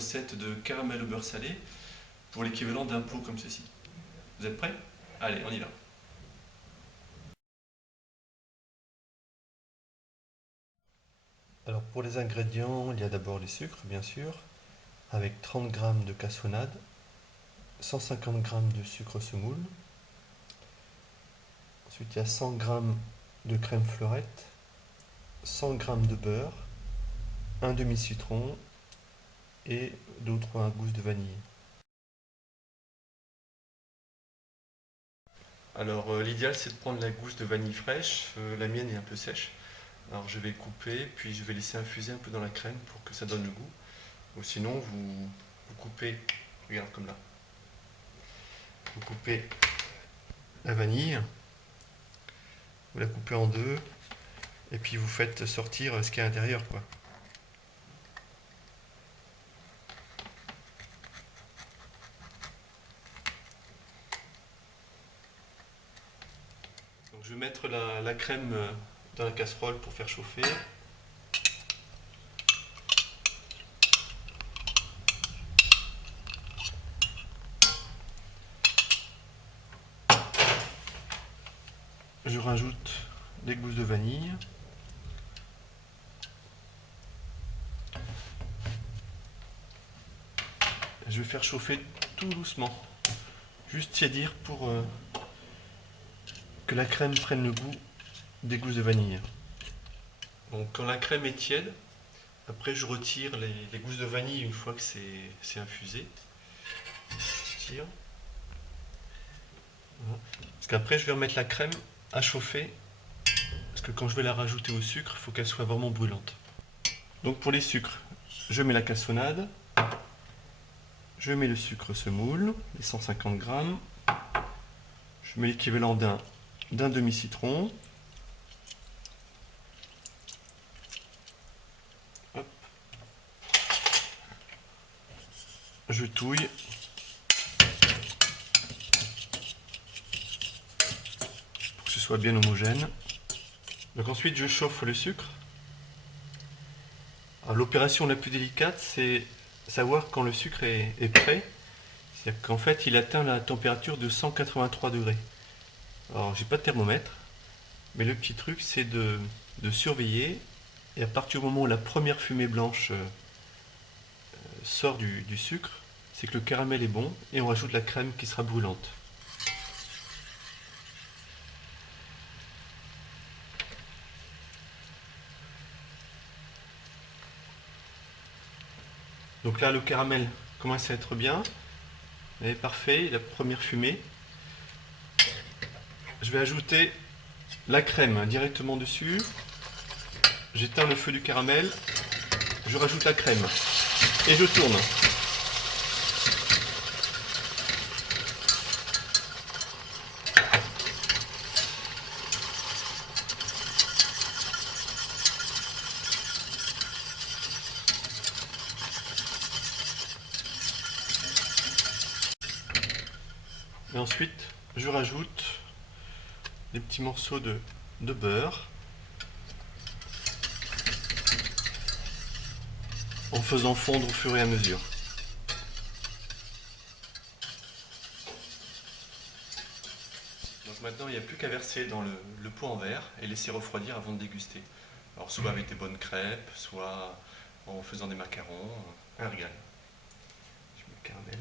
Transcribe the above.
recette de caramel au beurre salé pour l'équivalent d'un pot comme ceci. Vous êtes prêts? Allez, on y va. Alors pour les ingrédients, il y a d'abord les sucres, bien sûr, avec 30 g de cassonade, 150 g de sucre semoule. Ensuite, il y a 100 g de crème fleurette, 100 g de beurre, un demi-citron et 2 ou 3 gousses de vanille. Alors l'idéal c'est de prendre la gousse de vanille fraîche, la mienne est un peu sèche. Alors je vais couper, puis je vais laisser infuser un peu dans la crème pour que ça donne le goût. Ou sinon vous coupez, regarde comme là, vous coupez la vanille, vous la coupez en deux, et puis vous faites sortir ce qu'il y a à l'intérieur, quoi. Donc je vais mettre la crème dans la casserole pour faire chauffer. Je rajoute des gousses de vanille. Je vais faire chauffer tout doucement, juste tiédir pour que la crème prenne le goût des gousses de vanille. Donc quand la crème est tiède, après je retire les gousses de vanille une fois que c'est infusé. Je tire. Voilà. Parce qu'après je vais remettre la crème à chauffer, parce que quand je vais la rajouter au sucre, il faut qu'elle soit vraiment brûlante. Donc pour les sucres, je mets la cassonade, je mets le sucre semoule, les 150 g, je mets l'équivalent d'un demi-citron. Hop. Je touille. Pour que ce soit bien homogène. Donc ensuite je chauffe le sucre. L'opération la plus délicate, c'est savoir quand le sucre est prêt. C'est-à-dire qu'en fait il atteint la température de 183 degrés. Alors j'ai pas de thermomètre, mais le petit truc c'est de surveiller, et à partir du moment où la première fumée blanche sort du sucre, c'est que le caramel est bon, et on rajoute la crème qui sera brûlante. Donc là le caramel commence à être bien, il est parfait, la première fumée. Je vais ajouter la crème directement dessus. J'éteins le feu du caramel, je rajoute la crème et je tourne. Et ensuite, je rajoute des petits morceaux de beurre en faisant fondre au fur et à mesure. Donc maintenant, il n'y a plus qu'à verser dans le pot en verre et laisser refroidir avant de déguster. Alors soit avec des bonnes crêpes, soit en faisant des macarons, un régal. Je mets le caramel.